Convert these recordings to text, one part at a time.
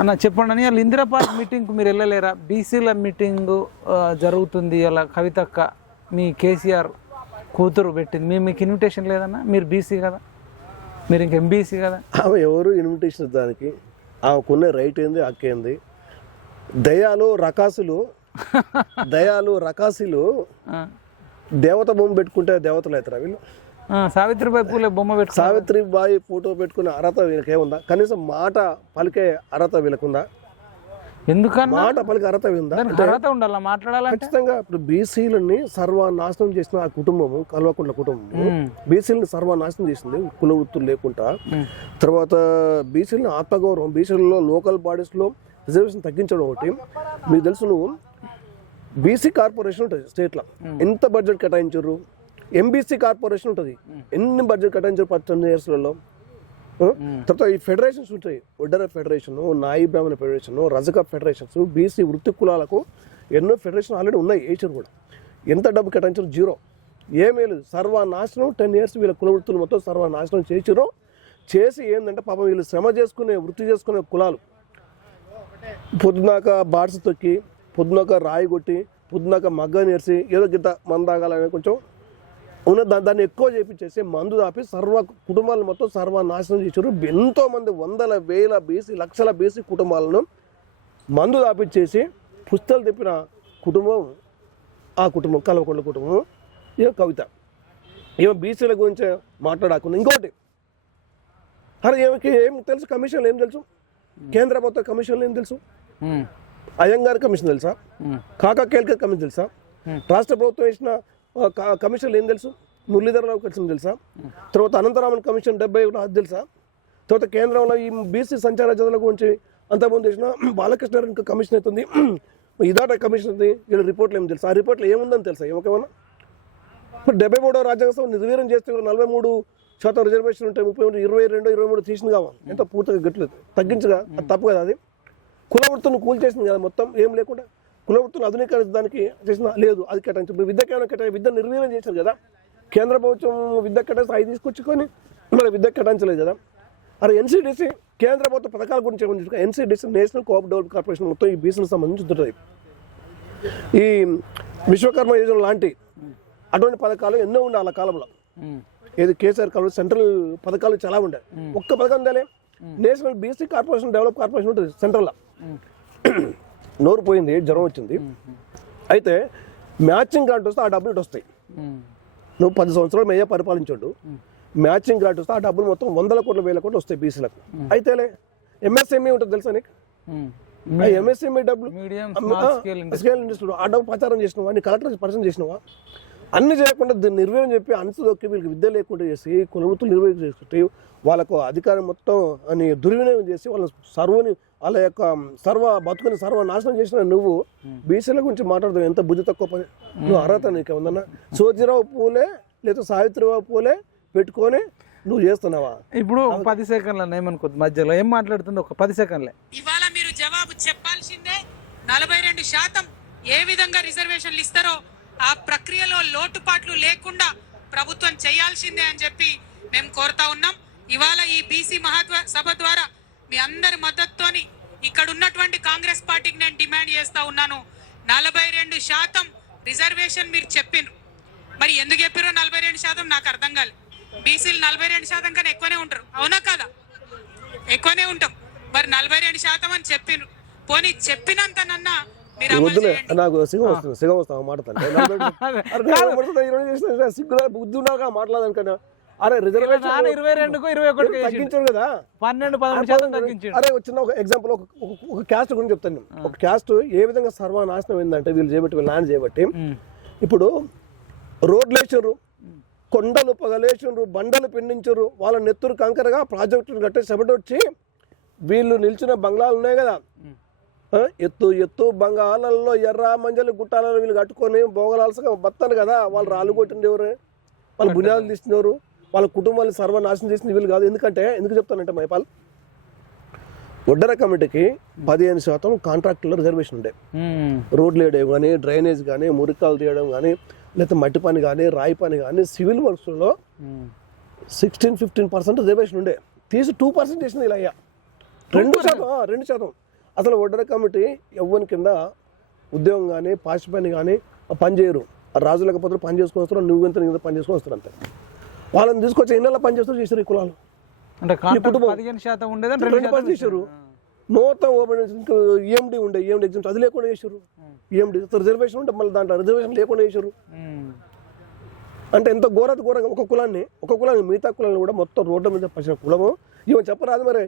అన్న చెప్పండి అని వాళ్ళు ఇందిరా పార్క్ మీటింగ్కు మీరు వెళ్ళలేరా? బీసీల మీటింగ్ జరుగుతుంది అలా కవితక్క మీ కేసీఆర్ కూతురు పెట్టింది, మీకు ఇన్విటేషన్ లేదన్నా? మీరు బీసీ కదా, మీరు ఇంక ఎంబీసీ కదా. ఆమె ఎవరు ఇన్విటేషన్ దానికి? ఆమెకున్న రైట్ ఏంది, హక్కేంది? దయాలు రకాసులు దేవత బొమ్మ పెట్టుకుంటే దేవతలు అవుతారా వీళ్ళు? సావిత్రిబాయి పూలే బొమ్మ పెట్టు, సావిత్రిబాయి ఫోటో పెట్టుకునే అర్హత వీళ్ళకి ఏముందా? కనీసం మాట పలికే అర్హత వీళ్ళకుందా? ఎందుకన్నా మాట పలికే అర్హత ఉందా? అర్హత ఉండాలా మాట్లాడాలంటే? ఖచ్చితంగా. ఇప్పుడు బీసీలని సర్వనాశనం చేసిన ఆ కుటుంబము, కల్వకుంట్ల కుటుంబము బీసీలని సర్వనాశనం చేసింది కుల వృత్తులు లేకుండా. తర్వాత బీసీలని ఆత్మగౌరవం, బీసీలలో లోకల్ బాడీస్ లో రిజర్వేషన్ తగ్గించడం ఒకటి. మీకు తెలుసు, నువ్వు బీసీ కార్పొరేషన్ ఉంటుంది స్టేట్ లో, ఎంత బడ్జెట్ కేటాయించారు? ఎంబీసీ కార్పొరేషన్ ఉంటుంది, ఎన్ని బడ్జెట్ కేటాయించారు 10 years లలో? తర్వాత ఈ ఫెడరేషన్స్ ఉంటాయి, ఒడ్డర ఫెడరేషన్, నాయి బ్రాహ్మణ ఫెడరేషన్, రజక ఫెడరేషన్స్, బీసీ వృత్తి కులాలకు ఎన్నో ఫెడరేషన్ ఆల్రెడీ ఉన్నాయి, వేసారు కూడా. ఎంత డబ్బు కేటాయించారు? జీరో, ఏమీ లేదు. సర్వనాశనం 10 years వీళ్ళ కుల వృత్తులు మొత్తం సర్వనాశనం చేసారు. చేసి ఏంటంటే పాపం వీళ్ళు శ్రమ చేసుకునే, వృత్తి చేసుకునే కులాలు పొద్దునాక బాడ్స్ తొక్కి, పొద్దునాక రాయి కొట్టి, పొద్దునాక మగ్గ నేర్చి ఏదో గిట్ట మందు తాగాలని కొంచెం ఉన్న దాన్ని ఎక్కువ చేపించేసి మందు దాపి సర్వ కుటుంబాలను మొత్తం సర్వనాశనం చేశారు. ఎంతో మంది వందల వేల బీసీ, లక్షల బీసీ కుటుంబాలను మందు దాపిచ్చేసి పుస్తకాలు తెప్పిన కుటుంబం ఆ కుటుంబం, కల్వకుంట్ల కుటుంబం. ఇక కవిత ఏమో బీసీల గురించి మాట్లాడకుండా ఇంకోటి, అరే ఏమికి ఏం తెలుసు? కమిషన్లు ఏం తెలుసు? కేంద్ర ప్రభుత్వ కమిషన్లు ఏం తెలుసు? అయ్యంగార్ కమిషన్ తెలుసా? కాకా కేల్కర్ కమిషన్ తెలుసా? రాష్ట్ర ప్రభుత్వం ఇచ్చిన కమిషన్లు ఏం తెలుసు? మురళీధరరావు కమిషన్ తెలుసా? తర్వాత అనంతరామన్ కమిషన్ 71 అది తెలుసా? తర్వాత కేంద్రంలో ఈ బీసీ సంచార జతల గురించి అంతకుముందు చేసిన బాలకృష్ణ కమిషన్ అవుతుంది, ఇదాట కమిషన్ ఉంది. వీళ్ళ రిపోర్ట్లు ఏం తెలుసు? ఆ రిపోర్ట్లో ఏముందని తెలుసా? ఏమకేమన్నా? ఇప్పుడు 73వ రాజ్యాంగ సభ నిర్వీర్యం చేస్తే 43% రిజర్వేషన్ ఉంటాయి, 22, 23 తీసింది కావాలి. ఎంత పూర్తిగా గట్లేదు, తగ్గించగా అది తప్పు కదా. అది కుల వృత్తులను కూల్చేసింది కదా మొత్తం, ఏం లేకుండా కుల వృత్తులు ఆధునీకరించడానికి చేసిన లేదు. అది కేటాయించారు. విద్య విద్య నిర్వీర్యం చేశారు కదా. కేంద్ర ప్రభుత్వం విద్య కేటాయించి 5 తీసుకొచ్చుకొని మన విద్య కేటాయించలేదు కదా. అరే ఎన్సీడీసీ కేంద్ర ప్రభుత్వ పథకాల గురించి ఏమని, NCDC national cooperative development corporation మొత్తం ఈ బీసీలకు సంబంధించి ఉంటుంది. ఈ విశ్వకర్మ యోజన లాంటి అటువంటి పథకాలు ఎన్నో ఉండే వాళ్ళ కాలంలో. ఏది కేసీఆర్ కాలంలో సెంట్రల్ పథకాలు చాలా ఉండే. ఒక్క పథకం ఉండాలి, national BC corporation develop corporation ఉంటుంది సెంట్రల్లో. నోరు పోయింది, జ్వరం వచ్చింది. అయితే మ్యాచింగ్ గ్రాంట్ వస్తే ఆ డబ్బులు ఇటు వస్తాయి. నువ్వు 10 సంవత్సరాలు మేయా పరిపాలించోడు, మ్యాచింగ్ గ్రాంట్ వస్తే ఆ డబ్బులు మొత్తం 100 కోట్ల 1000 కోట్లు వస్తాయి బీసీలకు. అయితేలే ఎంఎస్ఎంఈ ఉంటుంది తెలుసా నీకు? ఎంఎస్ఎంఈ డబ్బులు స్కేల్ ఇండస్ట్రీ, ఆ డబ్బు ప్రచారం చేసినవా? నీ కలెక్టర్ పరిచయం చేసినవా? అన్ని చేయకుండా దీన్ని నిర్వీర్యం చెప్పి అణచిదొక్కి వీళ్ళకి విద్య లేకుండా చేసి కులవృత్తులు నిర్వహణ చేసుకుంటే వాళ్ళకు అధికారం మొత్తం అని దుర్వినియోగం చేసి వాళ్ళ సర్వని, వాళ్ళ యొక్క బతుకుని సర్వనాశనం చేసిన నువ్వు బీసీల గురించి మాట్లాడతావు. ఎంత బుద్ధి తక్కువ పని. నువ్వు అర్హత నీకే ఉందన్నా? సోజిరావు పూలే లేదా సావిత్రిబాబు పూలే పెట్టుకొని నువ్వు చేస్తున్నావా? ఇప్పుడు 10 సెకండ్ల ఏమనుకో, మధ్యలో ఏం మాట్లాడుతుందో ఒక 10 సెకండ్లే. ఇవాళ మీరు జవాబు చెప్పాల్సిందే. 42% ఏ విధంగా రిజర్వేషన్లు ఇస్తారో ఆ ప్రక్రియలో లోటుపాట్లు లేకుండా ప్రభుత్వం చేయాల్సిందే అని చెప్పి మేము కోరుతా ఉన్నాం. ఇవాళ ఈ బీసీ మహాసభ ద్వారా మీ అందరి మద్దతుతోని ఇక్కడ ఉన్నటువంటి కాంగ్రెస్ పార్టీకి నేను డిమాండ్ చేస్తా ఉన్నాను. 42% రిజర్వేషన్ మీరు చెప్పినారు. మరి ఎందుకు చెప్పారో 42% నాకు అర్థం కాలేదు. బీసీలు 42% కన్నా ఎక్కువనే ఉంటారు, అవునా కదా? ఎక్కువనే ఉంటాం. మరి 42% అని చెప్పినారు. పోనీ చెప్పినంతనన్నా నాకు సిగం వస్తా మాట్లాడతాను. బుద్ధి ఉన్నాక మాట్లాడదానికన్నా. అరే రిజర్వేషన్ 22కు 21 తగ్గించారు కదా, 12-13% తగ్గించారు. అరే చిన్న ఒక ఎగ్జాంపుల్, ఒక క్యాస్ట్ గురించి చెప్తాను. ఒక క్యాస్ట్ ఏ విధంగా సర్వనాశనం ఏంటంటే వీళ్ళు చేయబట్టి, వీళ్ళు ల్యాండ్ చేయబట్టి, ఇప్పుడు రోడ్లు వేసారు, కొండలు పగలేసారు, బండలు పిండించారు, వాళ్ళ నెత్తురు కంకరగా ప్రాజెక్టులు కట్టేసి చెబటొచ్చి వీళ్ళు నిల్చున్న బంగ్లాలు ఉన్నాయి కదా, ఎత్తు బంగాళాలలో ఎర్ర మంజలు గుట్టాలలో వీళ్ళు కట్టుకొని బోగలాల్సగా బతాను కదా. వాళ్ళు రాళ్ళు కొట్టింది ఎవరు? వాళ్ళు బునియాదులు తీసినవారు, వాళ్ళ కుటుంబాన్ని సర్వనాశనం చేసింది వీళ్ళు కాదు. ఎందుకు చెప్తానంటే మైపాల్, ఒడ్డర కమిటీకి 15% కాంట్రాక్టులో రిజర్వేషన్ ఉండే. రోడ్లు వేయడం కానీ, డ్రైనేజ్ కానీ, మురికాలు తీయడం కానీ, లేకపోతే మట్టి పని కానీ, రాయి పని కానీ, సివిల్ వర్క్స్లో 16-15% రిజర్వేషన్ ఉండే. తీసి 2% చేసింది ఇలా. 2%. అసలు ఒడ్డర కమిటీ ఎవరి కింద ఉద్యోగం కానీ పాస్ట్ పని కానీ పని చేయరు. రాజు లేకపోతే పని చేసుకొని వస్తారు, నువ్వు ఎంత పని చేసుకొని వస్తారు అంతే. వాళ్ళని తీసుకొచ్చి ఎన్నెలా పని చేస్తారు చేశారు ఈ కులాలు. అంటే 15% ఉండేది 2% చేశారు. మొత్తం ఈఎండి ఉండే ఈఎండి ఎగ్జామ్స్ అది లేకుండా చేశారు. ఈఎండి రిజర్వేషన్ ఉంటే మళ్ళీ దాంట్లో రిజర్వేషన్ లేకుండా చేశారు. అంటే ఎంత ఘోరంగా ఒక కులాన్ని మిగతా కులాన్ని కూడా మొత్తం రోడ్ల మీద పరిచిన కులము ఇవన్నీ చెప్పరాదు. మరి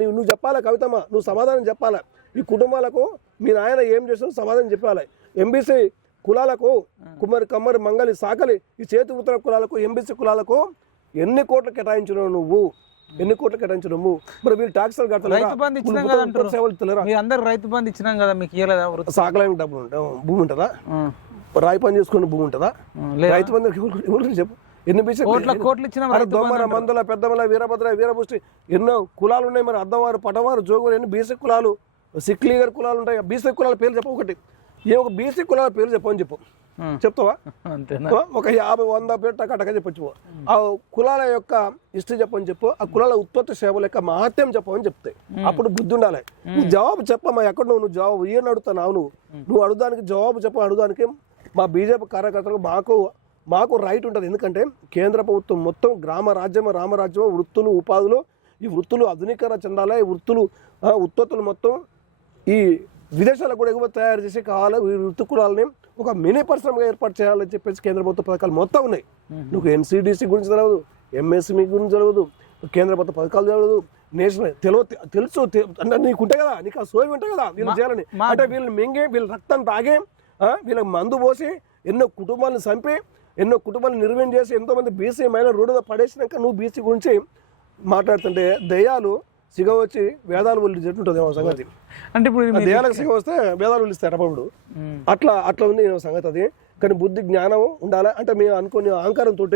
నువ్వు చెప్పాలా కవితమ్మ, నువ్వు సమాధానం చెప్పాలా. ఈ కుటుంబాలకు మీ నాయన ఏం చేస్తారో సమాధానం చెప్పాలి. ఎంబీసీ కులాలకు కమ్మరి మంగలి సాకలి ఈ చేతి ఉత్తర కులాలకు ఎంబీసీ కులాలకు ఎన్ని కోట్లు కేటాయించినావు నువ్వు? మరి వీళ్ళు ట్యాక్సులు కడతలేరా? రైతు బంధు ఇచ్చినాం కదా, మీకు ఇవ్వలేదా? సాకలానికి డబ్బులు ఉంటాయి, భూమి ఉంటుందా? రాయి పని చేసుకుని భూమి ఉంటుందా? రైతు బంధు చెప్పు. ఎన్ని దొమ్మర మందుల పెద్దమల వీరభద్ర వీరపుష్టి ఎన్నో కులాలు ఉన్నాయి. మరి అద్దవారు పటవారు జోగులు ఎన్ని బీసీ కులాలు సిక్లీగర్ కులాలు ఉంటాయి. బీసీ కులాల పేర్లు చెప్పు. ఒకటి ఒక బీసీ కులాల పేర్లు చెప్పని చెప్పు. చెప్తావా? ఒక 50-100 పేరు టక చెప్పచ్చు. ఆ కులాల యొక్క హిస్టరీ చెప్పని చెప్పు. ఆ కులాల ఉత్పత్తి సేవల యొక్క మహత్యం చెప్పమని చెప్తాయి. అప్పుడు బుద్ధి ఉండాలి. జవాబు చెప్పమ్మా. ఎక్కడ నువ్వు జవాబు ఏం అడుగుతున్నావు? నువ్వు అడుగుదానికి జవాబు చెప్ప. అడుగుదానికి మా బీజేపీ కార్యకర్తలకు మాకు రైట్ ఉంటుంది. ఎందుకంటే కేంద్ర ప్రభుత్వం మొత్తం రామరాజ్యం వృత్తులు ఉపాధులు ఈ వృత్తులు ఆధునీకరణ చెందాలి. ఈ వృత్తులు ఉత్పత్తులు మొత్తం ఈ విదేశాలకు కూడా ఎగుమతి తయారు చేసి కావాలి. ఈ వృత్తి కులాలని ఒక మినీ పరిశ్రమగా ఏర్పాటు చేయాలని చెప్పేసి కేంద్ర ప్రభుత్వ పథకాలు మొత్తం ఉన్నాయి. నువ్వు ఎన్సీడీసీ గురించి తెలియదు, ఎంఎస్ఎంఈ గురించి తెలియదు, కేంద్ర ప్రభుత్వ పథకాలు తెలియదు, నేషనల్ తెలుసు అంటే నీకుంటాయి కదా, నీకు ఆ సోయి ఉంటాయి కదా వీళ్ళు చేయాలని. అంటే వీళ్ళు మింగి వీళ్ళు రక్తం తాగి వీళ్ళకి మందు పోసి ఎన్నో కుటుంబాలను చంపి ఎన్నో కుటుంబాలను నిర్వహణ చేసి ఎంతోమంది బీసీ మైన రోడ్డు పడేసినాక నువ్వు బీసీ గురించి మాట్లాడుతుంటే దయ్యాలు సిగ వచ్చి వేదాలు వల్లించేట్టుంటుంది సంగతి. అంటే ఇప్పుడు దయ్యాలకు సిగ వస్తే వేదాలు వల్లిస్తాడు అప్పుడు. అట్లా ఉంది సంగతి అది. కానీ బుద్ధి జ్ఞానం ఉండాలి. అంటే మేము అనుకునే అహంకారంతో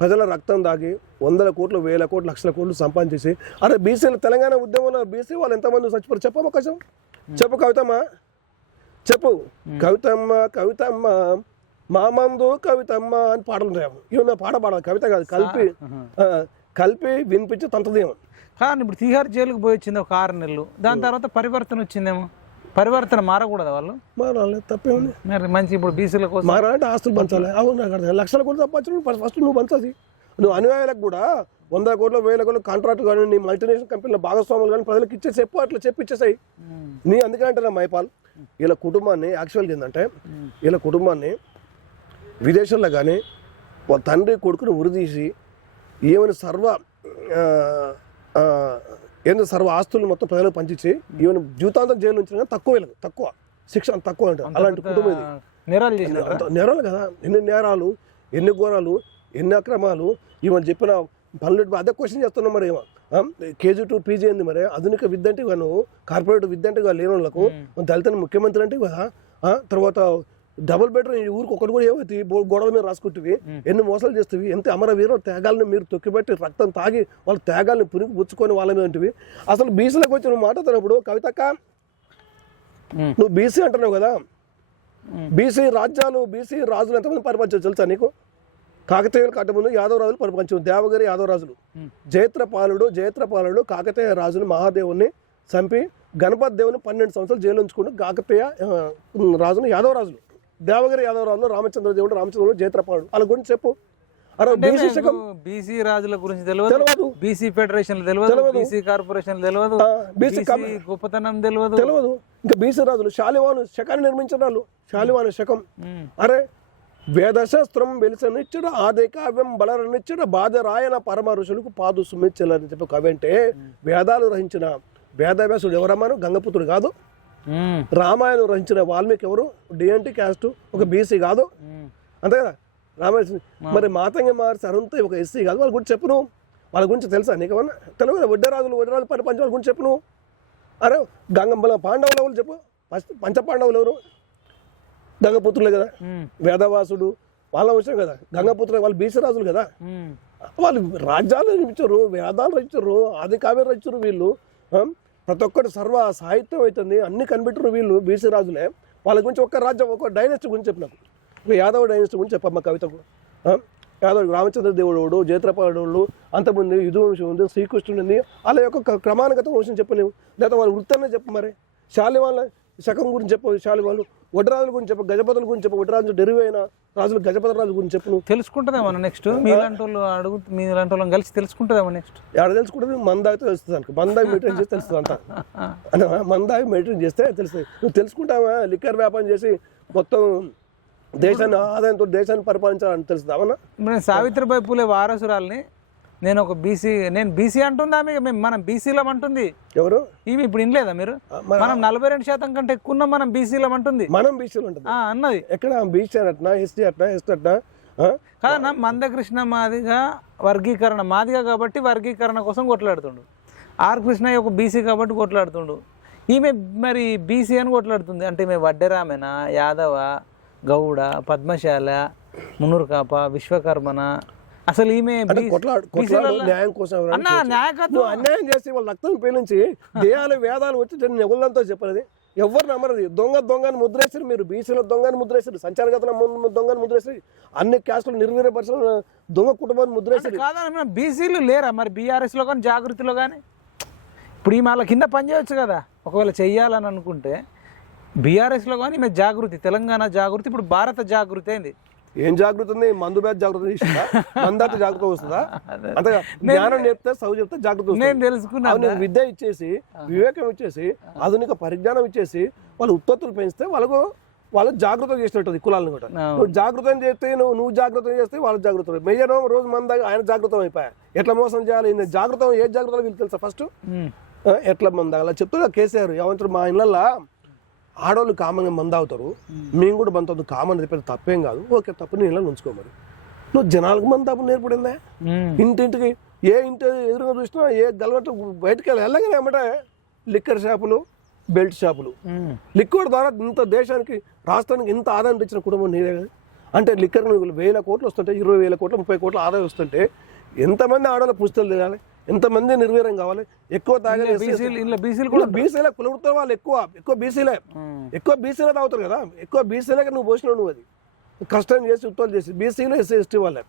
ప్రజల రక్తం దాగి 100 కోట్లు 1000 కోట్లు లక్షల కోట్లు సంపాదించేసి అరే బీసీలు తెలంగాణ ఉద్యమంలో బీసీ వాళ్ళు ఎంతమంది చచ్చిపోయారు చెప్పమ్మ కొంచెం చెప్పు. కవితమ్మ మా మందు కవితమ్మ అని పాటలు ఉంటాయి. ఇవన్నీ పాట పాడాలి, కవిత కాదు. కలిపి వినిపించి తంతదేమో. కానీ ఇప్పుడు తిహార్ జైలుకు పోయి వచ్చింది ఒక 6 నెలలు. దాని తర్వాత పరివర్తన వచ్చిందేమో. పరివర్తన మారకూడదు వాళ్ళు? మారాలి, తప్పేముంది. మరి మంచి ఇప్పుడు బీసీల కోసం మారాలంటే ఆస్తులు పంచాలి. అవును, లక్షల కోట్లు సంపాదించడం ఫస్ట్ నువ్వు పంచాలి. నువ్వు అనుయాయులకు కూడా 100 కోట్లు 1000 కోట్లు కాంట్రాక్ట్ కానీ నీ మల్టీనేషనల్ కంపెనీల భాగస్వాములు కానీ ప్రజలకు ఇచ్చేసి చెప్పు. అట్లా చెప్పిచ్చేసాయి నీ. అందుకంటే మైపాల్ ఇలా కుటుంబాన్ని యాక్చువల్గా ఏంటంటే ఇలా కుటుంబాన్ని విదేశాల్లో కానీ వాళ్ళ తండ్రి కొడుకుని ఉరిదీసి ఏమైనా సర్వ ఆస్తులు మొత్తం ప్రజలకు పంచించి ఈవెన్ జీవితాంతం జైలు నుంచి తక్కువ శిక్ష తక్కువ అంటే అలాంటి కుటుంబం ఇది. నేరాలు కదా, ఎన్ని నేరాలు, ఎన్ని ఘోరాలు, ఎన్ని అక్రమాలు. ఈవెన్ చెప్పిన పనులు అదే క్వశ్చన్ చేస్తున్నాం. మరి ఏమో KG to PG ఏంది మరి? ఆధునిక విద్య అంటే నువ్వు కార్పొరేట్ విద్య అంటే లేని వాళ్ళకు దళితుని ముఖ్యమంత్రి అంటే కదా. తర్వాత డబుల్ బెడ్రూమ్ ఈ ఊరికి ఒకటి కూడా ఏమైతే గొడవల మీద రాసుకుంటువి, ఎన్ని మోసాలు చేస్తవి, ఎంత అమరవీర త్యాగాలను మీరు తొక్కిపెట్టి రక్తం తాగి వాళ్ళ త్యాగాలను పురికి పుచ్చుకొని వాళ్ళ మీద ఉంటివి. అసలు బీసీలకు వచ్చి నువ్వు మాట్లాడుతున్నప్పుడు కవితక్క నువ్వు బీసీ అంటున్నావు కదా. బీసీ రాజులు ఎంతమంది పరిపాలించారు తెలుసా నీకు? కాకతీయులు కట్టముందు యాదవ రాజులు పరిపాలించారు. దేవగిరి యాదవ రాజులు, జయత్రపాలుడు కాకతీయ రాజులు మహాదేవుని చంపి గణపతి దేవుని 12 సంవత్సరాలు జైలు ఉంచుకుంటూ కాకతీయ రాజులు యాదవ రాజులు, దేవగిరి యాదవ రాజులు, రామచంద్రుడు జయత్రపాలుడు వాళ్ళ గురించి చెప్పు. బీసీ రాజుల గురించి తెలియదు, బీసీ ఫెడరేషన్ తెలియదు, బీసీ కార్పొరేషన్ తెలియదు, బీసీ గొప్పతనం తెలియదు. ఇంకా బీసీ రాజులు శాలివాను శకాన్ని నిర్మించిన వాళ్ళు, శాలివాను శకం. అరే వేదశాస్త్రం వెలిసనిచ్చడు, ఆది కావ్యం బలరనిచ్చడు, బాధరాయన పరమ ఋషులకు పాదు సుమిచ్చలని చెప్పి కవి. అంటే వేదాలు రచించిన వేదవ్యాసుడు ఎవరమ్మాను? గంగపుత్రుడు కాదు. రామాయణం రచించిన వాల్మీకి ఎవరు? డిఎన్టీ క్యాస్ట్, ఒక బీసీ కాదు. అంతే కదా. రామాయణ మరి మాతంగి మార్చి అరుంత ఒక ఎస్సీ కాదు. వాళ్ళ గురించి చెప్పు నువ్వు. వాళ్ళ గురించి తెలుసా నీకేమన్నా? తెలుగు కదా. వడ్డరాజులు పరిపంచ వాళ్ళ గురించి చెప్పు నువ్వు. అరే పాండవులు ఎవరు చెప్పు. పంచపాండవులు ఎవరు? గంగపుత్రులే కదా. వేదవాసుడు వాళ్ళ విషయం కదా. గంగపుత్రులు వాళ్ళు బీసీ రాజులు కదా. వాళ్ళు రాజ్యాలు రచించారు, వేదాలు రచించారు, ఆది కావ్యం రచించారు. వీళ్ళు ప్రతి ఒక్కటి సర్వ సాహిత్యం అవుతుంది, అన్ని కనిపెట్టరు వీళ్ళు బీసీ రాజులే. వాళ్ళ గురించి ఒక రాజ్యం ఒక డైనెస్టీ గురించి చెప్పినాకు. ఒక యాదవ డైనెస్టీ గురించి చెప్పమ్మా కవితకు. యాదవ్ రామచంద్ర దేవుడు జయత్రపాడు అంతమంది యదువంశం ఉంది, శ్రీకృష్ణుడు ఉంది, వాళ్ళ యొక్క క్రమానుగత వంశం చెప్పలేము. లేదా వాళ్ళ వృత్తాన్ని చెప్పు, మరి శాలివాళ్ళ శకం గురించి చెప్పు, శాలివాళ్ళు వడ్రాజుల గురించి చెప్పు, గజపతుల గురించి చెప్పు, వడ్రాజు డెరివ్ అయిన రాజులు గజపతి రాజు గురించి చెప్పు. తెలుసుకుంటుందేమో నెక్స్ట్ మీలాంటి వాళ్ళు మీలాంటి వాళ్ళని కలిసి తెలుసుకుంటుందేమో నెక్స్ట్. ఎక్కడ తెలుసుకుంటే మందాగితే తెలుస్తుంది అనుకో, మందాగి మెయింటైన్ చేస్తే తెలుస్తుంది అంతా. మందాగి మెయింటైన్ చేస్తే తెలుస్తుంది. నువ్వు తెలుసుకుంటావా? లిక్కర్ వ్యాపారం చేసి మొత్తం దేశాన్ని ఆదాయంతో దేశాన్ని పరిపాలించాలని తెలుస్తుంది. అవునా? నేను సావిత్రిబాయి పూలే వారసురాల్ని, నేను ఒక బీసీ, నేను బీసీ అంటుందా మేము, మనం బీసీలం అంటుంది ఎవరు? ఇవి ఇప్పుడు వినలేదా మీరు? మనం 42% కంటే ఎక్కువ ఉన్నాం, మనం బీసీలం అంటుంది. మనం బీసీలు ఉంటుంది అన్నది ఎక్కడ? బీసీ అట్నా, ఎస్టీ అట్నా, ఎస్టీ అట్నా? కాదన్నా, మందకృష్ణ మాదిగా వర్గీకరణ, మాదిగా కాబట్టి వర్గీకరణ కోసం కొట్లాడుతుండు. ఆర్ కృష్ణయ్య ఒక బీసీ కాబట్టి కొట్లాడుతుండు. ఈమె మరి బీసీ అని కొట్లాడుతుంది. అంటే ఈమె వడ్డెరామేనా, యాదవ, గౌడ, పద్మశాల, మున్నూరు కాప, విశ్వకర్మన? అసలు ఈమె న్యాయం కోసం నాయకత్వం అన్యాయం చేసి వాళ్ళ రక్తం పీలించి దేయాలు వేదాలు వచ్చి నెగుళ్ళంతో చెప్పలేదు. ఎవరు నమ్మరది. దొంగని ముద్రేసారు మీరు, బీసీలో దొంగని ముద్రేసారు, సంచారగత దొంగని ముద్రేసారు, అన్ని క్యాస్టులు నిర్వీర్యపరిచిన దొంగ కుటుంబాన్ని ముద్రేసారు. కాదన్న, బీసీలు లేరా మరి బీఆర్ఎస్ లో కానీ జాగృతిలో కానీ? ఇప్పుడు ఈ వాళ్ళ కింద పని చేయవచ్చు కదా ఒకవేళ చెయ్యాలని అనుకుంటే. బీఆర్ఎస్లో కానీ ఈమె జాగృతి, తెలంగాణ జాగృతి, ఇప్పుడు భారత జాగృతి అయింది. ఏం జాగృతి ఉంది? మందు బ్యాచ్ జాగృతి తీసుకుందా? మందాట జాగృతి వస్తుందా? అంతే జ్ఞానం చెప్తే చదువు చెప్తే జాగృతి. నేను తెలుసుకున్నాను. విద్య ఇచ్చేసి, వివేకం ఇచ్చేసి, ఆధునిక పరిజ్ఞానం ఇచ్చేసి వాళ్ళ ఉత్పత్తులు పెంచితే వాళ్ళు జాగృతం చేసినట్టు కులాలను కూడా. నువ్వు జాగృతం చేస్తే నువ్వు జాగృతం చేస్తే వాళ్ళ జాగృతం. మెయ్యడం రోజు మంద ఆయన జాగృతం అయిపోయా. ఎట్లా మోసం చేయాలి? జాగృతం ఏ జాగృతం వీళ్ళు తెలుసా? ఫస్ట్ ఎట్లా మంద అలా చెప్తున్నా కేసీఆర్. ఏమంటారు, మా ఇళ్ళల్లో ఆడవాళ్ళు కామన్గా మంద అవుతారు, మేము కూడా మంది అవుతాం, కామన్ అది పెద్ద తప్పేం కాదు. ఓకే, తప్పు నీ ఇళ్ళని ఉంచుకో. మరి నువ్వు జనాలకు మంది తప్పు నేర్పడిందే. ఇంటింటికి ఏ ఇంటి ఎదురుగా చూసినా ఏ గలవట బయటకు వెళ్ళగానే ఏమంటే లిక్కర్ షాపులు, బెల్ట్ షాపులు. లిక్విడ్ ద్వారా ఇంత దేశానికి రాష్ట్రానికి ఇంత ఆదాయం తెచ్చిన కుటుంబం నీదే కదా. అంటే లిక్కర్ 1,000 కోట్లు వస్తుంటే, 20,000 కోట్లు, 30 కోట్ల ఆదాయం వస్తుంటే ఎంతమంది ఆడవాళ్ళ పుస్తకాలు తినాలి, ఎంతమంది నిర్వీర్యం కావాలి? ఎక్కువ తాగే బీసీలే కులవృత్తుల వాళ్ళు ఎక్కువ బీసీలే తాగుతారు కదా. ఎక్కువ బీసీలే నువ్వు పోసినావు. నువ్వు అది కష్టం చేసి ఉత్తోలు చేసి బీసీలు, ఎస్సీ, ఎస్టీ వాళ్ళే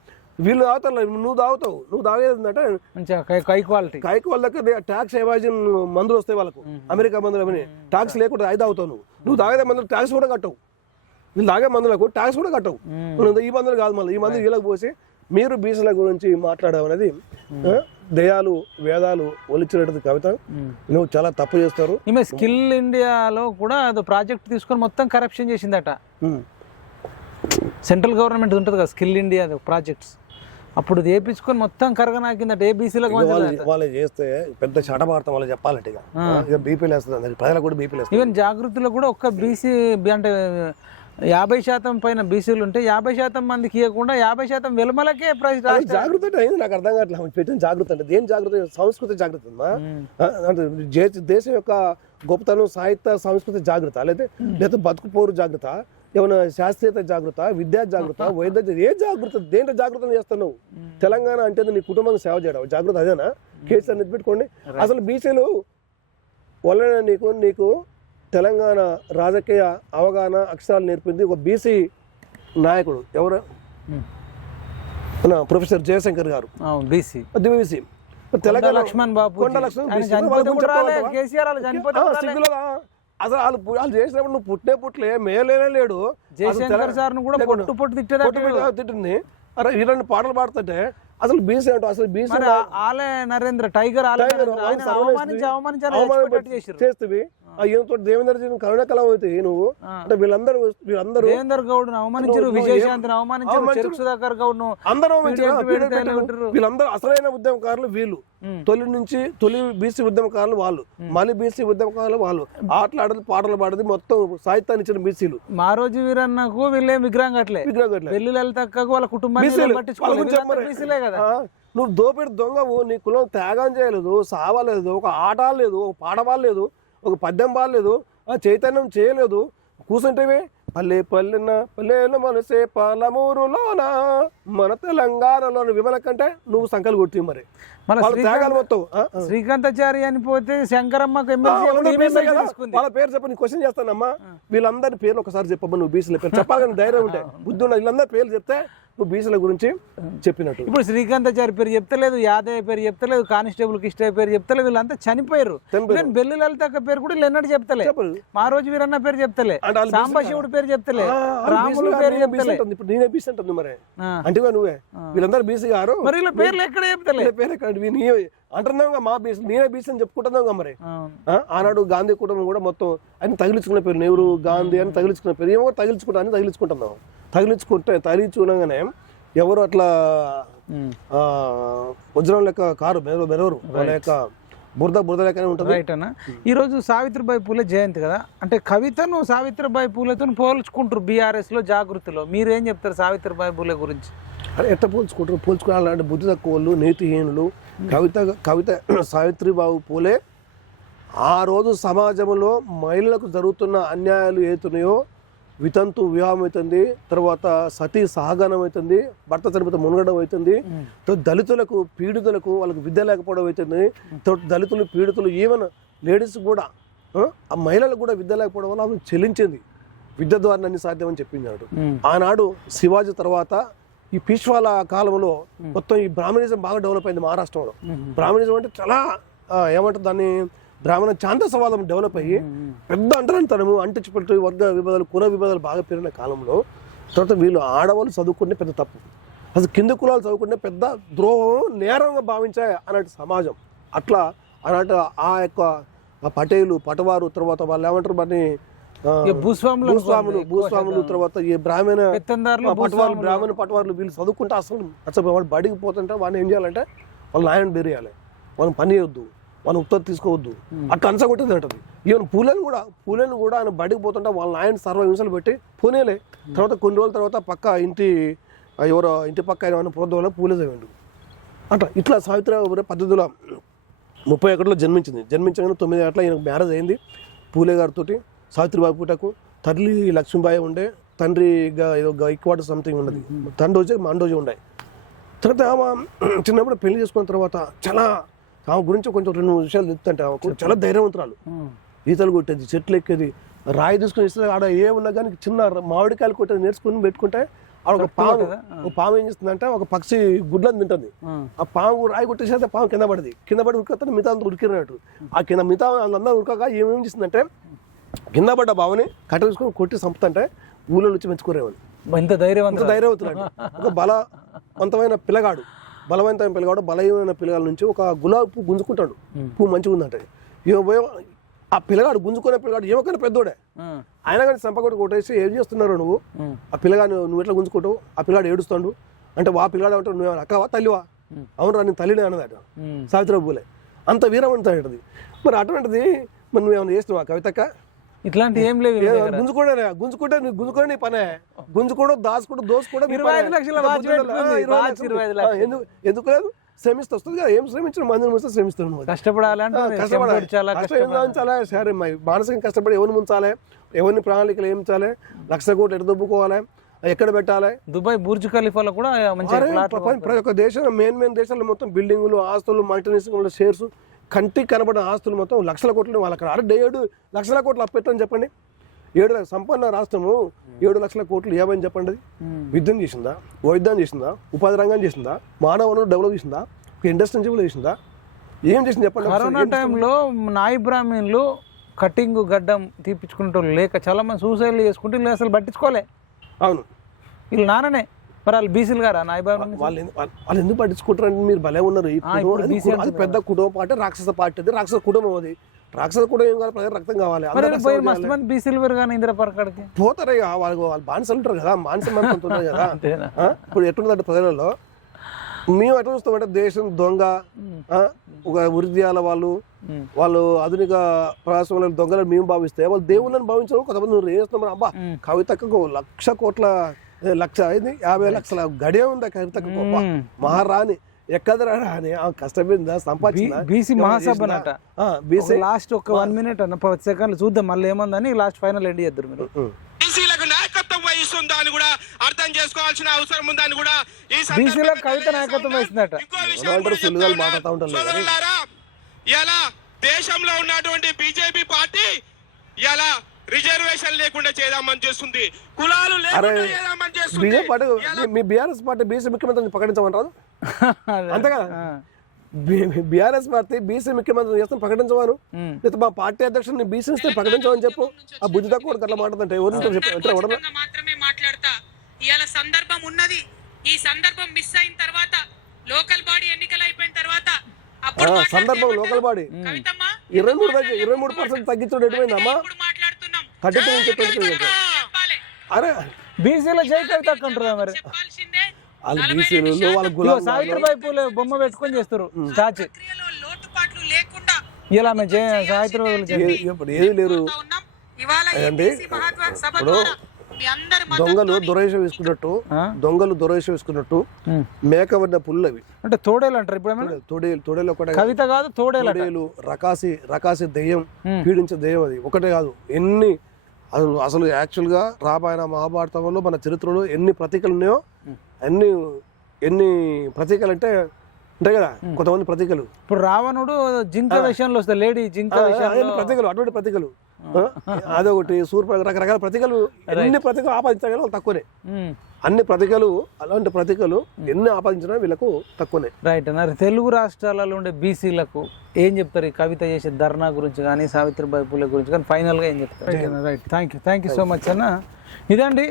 వీళ్ళు తాగుతారు. నువ్వు తాగుతావు. నువ్వు తాగేదంటే కై క్వాలిటీ ట్యాక్స్ ఎవాజన్ మందులు వస్తాయి వాళ్ళకు, అమెరికా మందులు అవన్నీ. ట్యాక్స్ లేకుండా అయి తాగుతావు. నువ్వు తాగే మందులు ట్యాక్స్ కూడా కట్టవు. వీళ్ళు తాగే మందులకు ట్యాక్స్ కూడా కట్టవు. ఈ మందులు కాదు, మళ్ళీ ఈ మందులు వీళ్ళకి పోసి మీరు బీసీల గురించి మాట్లాడడం అనేది దయాలు వేదాలు ఒలిచినట్టు కవిత. నువ్వు చాలా తప్పు చేస్తారు. ఈమె స్కిల్ ఇండియాలో కూడా అదో ప్రాజెక్ట్ తీసుకొని మొత్తం కరప్షన్ చేసిందట. సెంట్రల్ గవర్నమెంట్ ఉంటుంది కదా స్కిల్ ఇండియా ప్రాజెక్ట్స్, అప్పుడు చేపించుకొని మొత్తం కరగనాకిందట. ఏ బీసీలకు వాళ్ళు చేస్తే పెద్ద చటభారతం వాళ్ళు చెప్పాలంటే ఇక బీపీలు వేస్తుంది, ప్రజలకు కూడా బీపీలు వేస్తుంది. ఈవెన్ జాగృతిలో కూడా ఒక్క బీసీ అంటే 50% పైన బీసీలు ఉంటే 50% మందికి ఇవ్వకుండా 50% వెలుమలకే జాగృతి అంటే అయింది. నాకు అర్థం కావట్లేదు పెట్టిన జాగృతి అంటే దేని జాగృతి? సంస్కృతి జాగృతి అంటే దేశం యొక్క గొప్పతనం, సాహిత్య సంస్కృతి జాగృత, లేదా బతుకు పోరు జాగృత, ఏమైనా శాస్త్రీయత జాగృత, విద్యా జాగృత, వైద్య ఏ జాగృత? దేంట్లో జాగృతం చేస్తున్నావు? తెలంగాణ అంటే నీ కుటుంబానికి సేవ చేయడం జాగృత అదేనా? కేసీఆర్ నెత్తిపెట్టుకోండి. అసలు బీసీలు వల్ల నీకు తెలంగాణ రాజకీయ అవగాహన అక్షరాలు నేర్పింది ఒక బీసీ నాయకుడు. ఎవరు? ప్రొఫెసర్ జయశంకర్ గారు, బీసీ. తెలంగాణ లక్ష్మణ్ బాబు, కొండ లక్ష్మణ్. అసలు వాళ్ళు చేసినప్పుడు నువ్వు పుట్లే మేలేనే లేడు. జయశంకర్ సార్ కూడా తిట్టింది. అరే ఈ 2 పాటలు పాడుతుంటే అసలు బీసీ అంటూ అసలు బీసీ ఆలే నరేంద్ర టైగర్ చేస్తుంది. దేవేంద్ర కరుణకళ అవుతాయి నువ్వు. అంటే వీళ్ళందరూ దేవేందర్ గౌడ్ అవమానించారు, విజయశాంతిని అవమానించారు, సుధాకర్ గౌడ్ అందరూ వీళ్ళందరూ అసలైన ఉద్యమకారులు వీళ్ళు. తొలి బీసీ ఉద్యమకారులు వాళ్ళు, మళ్ళీ బీసీ ఉద్యమకారులు వాళ్ళు. ఆటలాడదు, పాటలు పాడదు, మొత్తం సాహిత్యాన్ని ఇచ్చిన బీసీలు. మా రోజు వీరన్నకు వీళ్ళే విగ్రహం కట్టలే, వెల్లి లలితక్కకు వాళ్ళ కుటుంబాన్ని పట్టించుకోలేదు కదా. నువ్వు దోపిడి దొంగవు. నీ కులం త్యాగం చేయలేదు, సావలేదు, ఒక ఆట లేదు, ఒక పాట పాడలేదు, ఒక పద్యం పాడలేదు, చైతన్యం చేయలేదు. కూర్చుంటేవే పల్లె పల్లెన మనసే పాలమూరులోన మన తెలంగాణలోని విమల కంటే నువ్వు సంకలు కొట్టి. మరి మన వాళ్ళ త్యాగాలు మొత్తం శ్రీకాంతాచారి అని పోతే శంకరమ్మకు ఎమ్మెల్సీ వాళ్ళ పేరు చెప్పని క్వశ్చన్ చేస్తానమ్మా. వీళ్ళందరి పేర్లు ఒకసారి చెప్పమ్మా, నువ్వు బీసీల పేరు చెప్పాలని ధైర్యం ఉంటే బుద్ధి ఉన్న వీళ్ళందరి పేర్లు చెప్తే నువ్వు బీసీల గురించి చెప్పినట్టు. ఇప్పుడు శ్రీకాంతాచారి పేరు చెప్తలేదు, యాదయ్య పేరు చెప్తలేదు, కానిస్టేబుల్ కిష్టయ్య పేరు చెప్తలేదు, వీళ్ళంతా చనిపోయారు. బెల్లి లలితక్క పేరు కూడా ఎన్నడూ చెప్తలే, మా రోజు వీరన్న పేరు చెప్తలే, సాంబశివుడు పేరు చెప్తలే, రాములు పేరు చెప్తలే. ఇప్పుడు నేనే బీసీ అంటుంది మరి అంటే నువ్వే వీళ్ళందరూ బీసీ గారు మరి వీళ్ళ పేర్లు ఎక్కడ చెప్తలే, పేరు ఎక్కడ అంటున్నావు మా బీసీ నేనే బీసీ అని చెప్పుకుంటున్నావు మరి. ఆనాడు గాంధీ కుటుంబం కూడా మొత్తం అని తగిలించుకున్న పేరు, నెహ్రూ గాంధీ అని తగిలించుకున్న పేరు, ఏమో తగిలించుకుంటున్నావు. తగిలించుకున్నాగానే ఎవరు అట్లా వజ్రం లెక్క కారు మెరవరు, వాళ్ళ యొక్క బురద లెక్కనే ఉంటుంది. రైట్ అన్న. ఈరోజు సావిత్రిబాయి పూలే జయంతి కదా, అంటే కవితను సావిత్రిబాయి పూలేతో పోల్చుకుంటారు బీఆర్ఎస్ లో జాగృతిలో. మీరేం చెప్తారు సావిత్రిబాయి పూలే గురించి? ఎట్లా పోల్చుకోవాలంటే బుద్ధి తక్కువ వాళ్ళు, నీతిహీనులు. కవిత సావిత్రిబాయి పూలే ఆ రోజు సమాజంలో మహిళలకు జరుగుతున్న అన్యాయాలు ఏతున్నాయో, వితంతు వివాహం అవుతుంది, తర్వాత సతీ సహగమనం అవుతుంది, భర్త చనిపోతే మునగడం అవుతుంది, దళితులకు పీడితులకు వాళ్ళకి విద్య లేకపోవడం అవుతుంది, దళితులు పీడితులు ఈవెన్ లేడీస్ కూడా ఆ మహిళలకు కూడా విద్య లేకపోవడం వల్ల ఆమె చెల్లించింది. విద్య ద్వారా అన్ని సాధ్యమని చెప్పించాడు. ఆనాడు శివాజీ తర్వాత ఈ పీష్వాల కాలంలో మొత్తం ఈ బ్రాహ్మణిజం బాగా డెవలప్ అయింది మహారాష్ట్రలో. బ్రాహ్మణిజం అంటే చాలా ఏమంటారు దాన్ని, బ్రాహ్మణ ఛాందసవాదం డెవలప్ అయ్యి పెద్ద అంటరానితనము, అంటించిపెట్టు వర్గ విభేదాలు, కుల విభేదాలు బాగా పెరిగిన కాలంలో తర్వాత వీళ్ళు ఆడవాళ్ళు చదువుకుంటే పెద్ద తప్పు, అసలు కింద కులాలు చదువుకుంటే పెద్ద ద్రోహం, నేరంగా భావించే అన్నట్టు సమాజం. అట్లా అన్నట్టు ఆ యొక్క పటేలు పటవారు, తర్వాత వాళ్ళు ఏమంటారు వాటిని భూస్వాములు, తర్వాత ఈ బ్రాహ్మణ పటవారులు వీళ్ళు చదువుకుంటే అసలు వాడు బడికి పోతుంటే వాడిని ఏం చేయాలంటే వాళ్ళు నాయన బెరియాలి, వాళ్ళని పని చేయొద్దు, మనం ఉత్తర్ తీసుకోవద్దు, అట్లా అంచగొట్టింది అంటది. ఈవెన్ పూలేను కూడా ఆయన బడికి పోతుంటే వాళ్ళ నాయన సర్వహింసలు పెట్టి పూనేలే. తర్వాత కొన్ని రోజుల తర్వాత పక్క ఇంటి పక్క ఆయన ప్రోద్దంలో పూలే చదివాడు. అట్లా ఇట్లా సావిత్రి పద్ధతిలో 31లో జన్మించగానే 9 ఏళ్ళ ఈయనకు మ్యారేజ్ అయింది పూలే గారితో. సావిత్రిబాయి పూటకు తల్లి లక్ష్మీబాయి ఉండే, తండ్రి ఏదో గైక్వాడ్ సంథింగ్ ఉన్నది, తండ్రి మండోజీ ఉండే. తర్వాత ఆమె చిన్నప్పుడు పెళ్లి చేసుకున్న తర్వాత చాలా ఆమె గురించి కొంచెం 2 విషయాలు చెప్తుంటే ఆమె చాలా ధైర్యవంతురాలు. ఈతలు కొట్టేది, చెట్లు ఎక్కేది, రాయి తీసుకుని ఇస్తే ఆడ ఏ ఉన్నా కానీ చిన్న మామిడికాయలు కొట్టేది నేర్చుకుని పెట్టుకుంటే ఆడ ఒక పాము ఏం చేస్తుందంటే ఒక పక్షి గుడ్లను తింటుంది. ఆ పాము రాయి కొట్టేసి పాము కింద పడి ఉరికొస్తే మిగతా అంతా ఉరికినట్టు. ఆ కింద మిగతా అందరూ ఉరకక ఏమేం చేస్తుందంటే కింద పడ్డ బావని కట్ట తీసుకొని కొట్టి చంపుతుంటే ఊళ్ళో వచ్చి మెచ్చుకోరేవాడు. ఇంత ధైర్యవంతురాడు. ఒక బలవంతమైన పిల్లగాడు, బలమైన పిల్లగాల నుంచి ఒక గులాబీ పువ్వు గుంజుకుంటాడు, పువ్వు మంచిగా ఉందంటే ఆ పిల్లగాడు గుంజుకునే పిల్లగాడు ఏమకైనా పెద్దోడే, ఆయన కానీ చంపకొట్టి కొట్టేసి ఏం చేస్తున్నారు నువ్వు, ఆ పిల్లగాడు నువ్వు ఎట్లా గుంజుకుంటావు, ఆ పిల్లగాడు ఏడుస్తాడు అంటే ఆ పిల్లగాడు అంటాడు నువ్వు అక్కవా తల్లివా, అవును రా నేను తల్లినే అన్నదట సావిత్రిబాయి పూలే. అంత వీరవంతుడు. మరి అటువంటిది మరి నువ్వేమైనా చేస్తున్నావు ఆ కవితక్క? ఇట్లాంటి ఏం లేవు. గుంజుకుంటే నీ పనే, గుంజుకోవడం దోసుకోవడం. ఎందుకు లేదు, శ్రమిస్తే వస్తుంది కదా, ఏం శ్రమించడం మందిని ముంచితే శ్రమిస్తాను, కష్టపడాలి. సరే మానసికంగా కష్టపడి ఎవరిని ముంచాలి, ఎవరిని ప్రణాళికలు ఏమించాలి, 1,00,000 కోట్లు ఎక్కడ దొబ్బుకోవాలి, ఎక్కడ పెట్టాలి. దుబాయ్ బుర్జ్ ఖలీఫాలో కూడా ప్రతి ఒక్క దేశంలో మెయిన్ దేశాల్లో మొత్తం బిల్డింగులు, ఆస్తులు, మల్టీనేషనల్ షేర్స్, కంటికి కనబడిన ఆస్తులు మొత్తం 1,00,000 కోట్లు వాళ్ళు అక్కడ 7,00,000 కోట్లు అప్పెట్టని చెప్పండి. 7 సంపన్న రాష్ట్రము 7,00,000 కోట్లు ఏమని చెప్పండి. విద్యం చేసిందా, వైద్యం చేసిందా, ఉపాధి రంగం చేసిందా, మానవ వనరులు డెవలప్ చేసిందా, ఒక ఇండస్ట్రీ డెవలప్ చేసిందా, ఏం చేసింది చెప్పండి. కరోనా టైంలో నాయి బ్రాహ్మణులు కటింగ్ గడ్డం తీపించుకుంటూ లేక చాలా మంది సూసైడ్లు చేసుకుంటే వీళ్ళు అసలు పట్టించుకోలే. అవును, వీళ్ళు నాన్ననే మరి వాళ్ళు బీసీలు గారా నాయి బ్రాహ్మణులు? వాళ్ళు ఎందుకు పట్టించుకుంటారంటే మీరు భలే ఉన్నారు. అది పెద్ద కుటుంబ పార్టీ, రాక్షస పార్టీ, అది రాక్షస కుటుంబం. అది రాక్షస కుటుంబం ఏం కావాలి, ప్రజలు రక్తం కావాలి. మస్తు మంది బీసీలు పెరగానే ఇందిరా పార్క్ కాడికి పోతారు. వాళ్ళు బానిసలు ఉంటారు కదా, మానసిక ఉంటుంది కదా. ఇప్పుడు ఎట్లుందంటే ప్రజలలో మేము ఎట్లా చూస్తామంటే దేశం దొంగ, ఒక వృద్ధియాల వాళ్ళు ఆధునిక ప్రవాసంలో దొంగలను మేము భావిస్తే వాళ్ళు దేవుళ్ళని భావించడం. కొంతమంది నువ్వు చేస్తున్నాం అబ్బా కవితకు 1,00,000 కోట్ల 50 లక్షల గడియ ఉంది కవితకు, మహారాణి ఎక్కదరా అని కష్టమైందా సంపాదించిందా. బీసీ మహాసభ లాస్ట్ ఒక 1 minute అన్న 10 seconds చూద్దాం మళ్ళీ ఏమందని లాస్ట్ ఫైనల్ ఎండ్ చేద్దరు మీరు. బీసీలకు నాయకత్వం వహిస్తున్న ఉందా అని కూడా అర్థం చేసుకోవాల్సిన అవసరం ఉందని కూడా ఈ బీసీలో కవిత నాయకత్వం వహిస్తుందట. ఇంకో విషయం కూడా చెప్తున్నా. సోదరులారా, ఇలా దేశంలో ఉన్నటువంటి బీజేపీ పార్టీ ఇలా రిజర్వేషన్ లేకుండా చేద్దామని చేస్తుంది, కులాలు లేకుండా చేద్దామని చేస్తుంది. బీజేపీ పార్టీ మీ బీఆర్ఎస్ పార్టీ బీసీ ముఖ్యమంత్రిని ప్రకటించమంటారు అంతే కదా. బీఆర్ఎస్ పార్టీ బీసీ ముఖ్యమంత్రి చేస్తాను ప్రకటించవాను, లేదా మా పార్టీ అధ్యక్షుడిని బీసీ ఇస్తే ప్రకటించమని చెప్పు. ఆ బుద్ధి తక్కువ అట్లా మాట్లాడంటే మాత్రమే మాట్లాడతా. ఇవాళ సందర్భం ఉన్నది, ఈ సందర్భం మిస్ అయిన తర్వాత లోకల్ బాడీ ఎన్నికలు అయిపోయిన తర్వాత సందర్భం లోకల్ బాడీ 23% తగ్గించడం ఎటువైందమ్మా? 33 చెప్పండి. అరే బీసీలో జై కవిత అంటారు మరి. వాళ్ళు బీసీలు వాళ్ళ సావిత్రిబాయి పూలే బొమ్మ పెట్టుకొని చేస్తారు స్టాచ్యూ. ఇలా ఏది లేరు. దొంగలు దొరేషం వేసుకున్నట్టు మేకవన్న పుల్లు అవి అంటే తోడేలు అంటారు. ఇప్పుడు తోడేలు ఒకటే కవిత కాదు, తోడేలు రకాసి దెయ్యం, పీడించే దెయ్యం. అది ఒకటే కాదు, ఎన్ని అసలు యాక్చువల్గా రామాయణ మహాభారతంలో మన చరిత్రలో ఎన్ని ప్రతీకలు ఉన్నాయో ఎన్ని ప్రతీకలు అంటే ఉంటాయి కదా కొంతమంది ప్రతీకలు. ఇప్పుడు రావణుడు జింక విషయంలో వస్తాయి, లేడీ జింక ప్రతీకలు, అటువంటి ప్రతీకలు అదొకటి, సూర్య రకరకాల ప్రతీకలు. ఎన్ని ప్రతీకలు ఆపాదించగల వాళ్ళు తక్కువనే. అన్ని ప్రతీకలు, అలాంటి ప్రతీకలు ఎన్ని ఆపాదించినా వీళ్ళకు తక్కువనే. రైట్ అన్నారు. తెలుగు రాష్ట్రాలలో ఉండే బీసీలకు ఏం చెప్తారు ఈ కవిత చేసే ధర్నా గురించి కానీ, సావిత్రిబాయి పూలే గురించి కానీ ఫైనల్గా ఏం చెప్తారు? Right, thank you so much అన్న. ఇదండి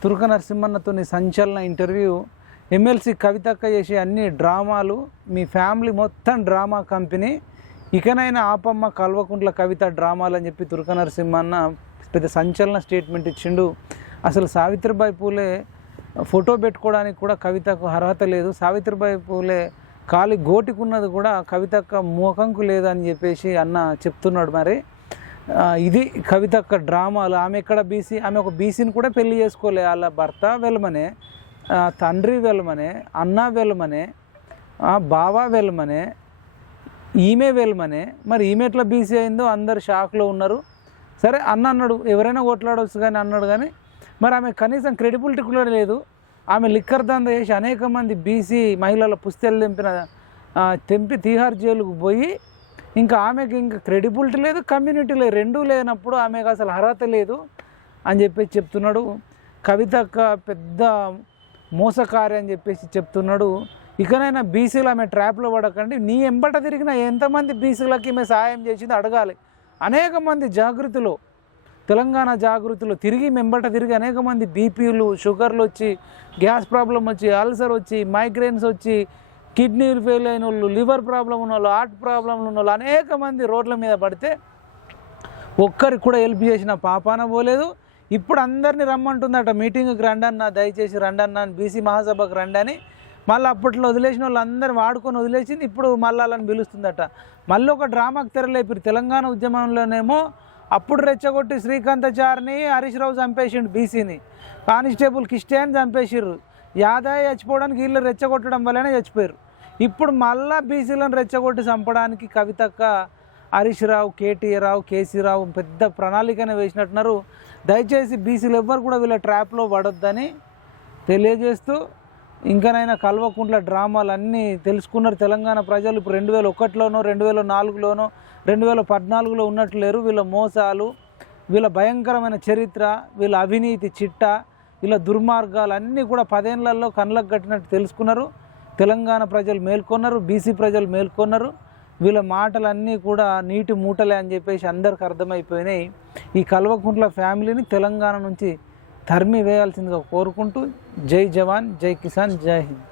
తురక నరసింహన్నతో సంచలన ఇంటర్వ్యూ. ఎమ్మెల్సీ కవితక్క చేసే అన్ని డ్రామాలు, మీ ఫ్యామిలీ మొత్తం డ్రామా కంపెనీ, ఇకనైనా ఆపమ్మ కల్వకుంట్ల కవిత డ్రామాలు అని చెప్పి తురక నరసింహన్న పెద్ద సంచలన స్టేట్మెంట్ ఇచ్చిండు. అసలు సావిత్రిబాయి పూలే ఫోటో పెట్టుకోవడానికి కూడా కవితకు అర్హత లేదు, సావిత్రిబాయి పూలే కాలి గోటికున్నది కూడా కవితక్క మోకంకు లేదని చెప్పేసి అన్న చెప్తున్నాడు. మరి ఇది కవితక్క డ్రామాలు. ఆమె ఎక్కడ బీసీ, ఆమె ఒక బీసీని కూడా పెళ్లి చేసుకోలే. వాళ్ళ భర్త వెలమనే, తండ్రి వెలమనే, అన్న వెలమనే, బావ వెలమనే, ఈమె వెలమనే. మరి ఈమె ఎట్లా బీసీ అయిందో అందరు షాక్లో ఉన్నారు. సరే అన్న అన్నాడు, ఎవరైనా కొట్లాడవచ్చు కానీ అన్నాడు. కానీ మరి ఆమె కనీసం క్రెడిబిలిటీ కూడా లేదు. ఆమె లిక్కర్ దందా చేసి అనేక మంది బీసీ మహిళల పుస్తెలు తెంపి తీహార్ జైలుకు పోయి, ఇంకా ఆమెకి ఇంకా క్రెడిబిలిటీ లేదు, కమ్యూనిటీ లేదు, రెండూ లేనప్పుడు ఆమెకు అసలు అర్హత లేదు అని చెప్పేసి చెప్తున్నాడు. కవితక్క పెద్ద మోసకారి అని చెప్పేసి చెప్తున్నాడు. ఇకనైనా బీసీలు ఆమె ట్రాప్లో పడకండి. నీ ఎంబట తిరిగిన ఎంతమంది బీసీలకి ఈమె సహాయం చేసింది అడగాలి. అనేక మంది జాగృతిలో, తెలంగాణ జాగృతిలో తిరిగి మెంబట తిరిగి అనేక మంది బీపీలు, షుగర్లు వచ్చి, గ్యాస్ ప్రాబ్లం వచ్చి, అల్సర్ వచ్చి, మైగ్రేన్స్ వచ్చి, కిడ్నీలు ఫెయిల్ అయిన వాళ్ళు, లివర్ ప్రాబ్లం ఉన్న వాళ్ళు, హార్ట్ ప్రాబ్లంలు ఉన్న వాళ్ళు అనేక మంది రోడ్ల మీద పడితే ఒక్కరికి కూడా హెల్ప్ చేసిన పాపాన పోలేదు. ఇప్పుడు అందరినీ రమ్మంటుందట, మీటింగ్కి రండన్న, దయచేసి రండన్న, బీసీ మహాసభకు రండని. మళ్ళీ అప్పట్లో వదిలేసిన వాళ్ళు అందరిని వాడుకొని వదిలేసింది. ఇప్పుడు మళ్ళీ వాళ్ళని పిలుస్తుందట. మళ్ళీ ఒక డ్రామాకు తెరలేపారు. తెలంగాణ ఉద్యమంలోనేమో అప్పుడు రెచ్చగొట్టి శ్రీకాంతాచారిని హరీష్ రావు చంపేసిండు, బీసీని. కానిస్టేబుల్ కిస్టియన్ చంపేసిర్రు. యాదయ్య చచ్చిపోవడానికి వీళ్ళు రెచ్చగొట్టడం వల్లనే చచ్చిపోయారు. ఇప్పుడు మళ్ళా బీసీలను రెచ్చగొట్టి చంపడానికి కవితక్క, హరీష్ రావు, కేటీఆర్ రావు, కేసీ రావు పెద్ద ప్రణాళికనే వేసినట్టున్నారు. దయచేసి బీసీలు ఎవ్వరు కూడా వీళ్ళ ట్రాప్లో పడొద్దని తెలియజేస్తూ, ఇంకనైనా కల్వకుంట్ల డ్రామాలు అన్నీ తెలుసుకున్నారు తెలంగాణ ప్రజలు. ఇప్పుడు 2001లోనో 2004లోనో 2014లో ఉన్నట్లు లేరు. వీళ్ళ మోసాలు, వీళ్ళ భయంకరమైన చరిత్ర, వీళ్ళ అవినీతి చిట్ట, వీళ్ళ దుర్మార్గాలు అన్నీ కూడా 10 ఏళ్లలో కళ్ళకు కట్టినట్టు తెలుసుకున్నారు. తెలంగాణ ప్రజలు మేల్కొన్నారు, బీసీ ప్రజలు మేల్కొన్నారు. వీళ్ళ మాటలన్నీ కూడా నీటి మూటలే అని చెప్పేసి అందరికి అర్థమైపోయినాయి. ఈ కల్వకుంట్ల ఫ్యామిలీని తెలంగాణ నుంచి తరిమి వేయాల్సిందిగా కోరుకుంటూ, జై జవాన్, జై కిసాన్, జై హింద్.